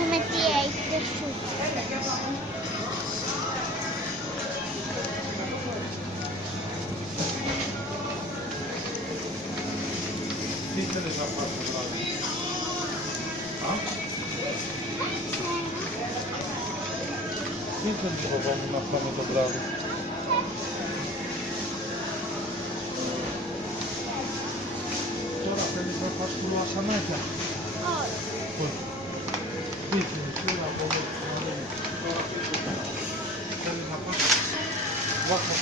δούμε τι έχετε σου. Τι θέλεις να πας το βράδυ? Τι θέλεις παπά μου να πάμε το βράδυ? Τώρα θέλεις να πας κρουασανάκια? Όχι. Τι θέλεις, έλα από εδώ. Θέλεις να πας? Βάχα.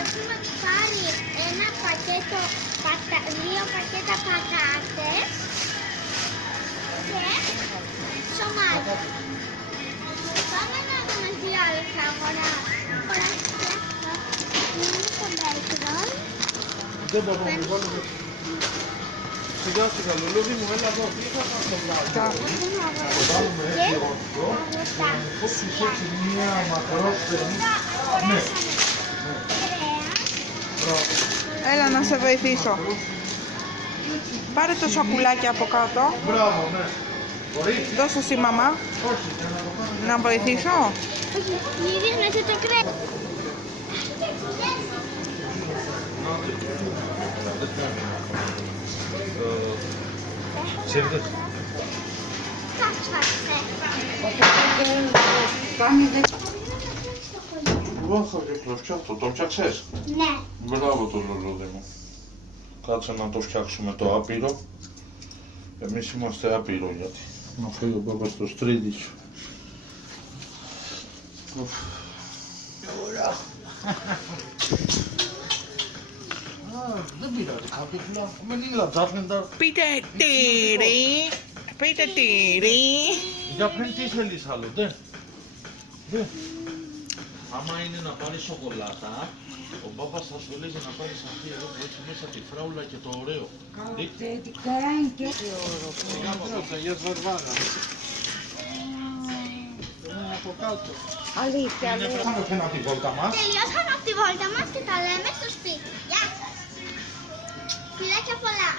Έχουμε πάρει ένα πακέτο, δύο πακέτα πατάτες και ψωμάκι. Πάμε να δούμε τι άλλο θα αγοράσουμε. Είναι το μπέικρον. Δεν μπορώ να βάλουμε. Σιγά σιγά, λουλούδι μου, έλα εδώ. Τι θα κάνεις το βράδυ? Το βάλουμε έτσι όρθιο. Κόψεις έτσι μία μακρόφτερη. Ναι. Έλα να σε βοηθήσω. Πάρε το σακουλάκι από κάτω. Μπράβο, ναι. Μπορείς? Δώσε στη μαμά. Όχι, για να το κάνεις. Να βοηθήσω. Όχι, γυρίζουμε το κρέας. Ξέρετε. Εγώ θα φτιάξω. Το φτιάξες? Ναι. Μπράβο το λουλούδι μου. Κάτσε να το φτιάξουμε το άπειρο. Εμείς είμαστε άπειρο γιατί. Να φύγει ο πάπας στο στρίδι σου. Ωραία. Δεν πειράζει κάποιο πουλά. Μεν είναι λατζάφνεντα. Πείτε τύρι. Πείτε τύρι. Για πριν τι θέλεις άλλο, δε. Άμα είναι να πάρεις σοκολάτα, ο μπάμπας θα σου λέει να πάρεις αυτή εδώ που έχει μέσα τη φράουλα και το ωραίο. Τι κάνει και... Σιγά πρώτα, για Βαρβάρα. Είναι από κάτω. Αλήθεια, αλήθεια. Κάνουμε από τη βόλτα μας. Τελειώσαμε από τη βόλτα μας και τα λέμε στο σπίτι. Γεια σας. Φιλάκια πολλά.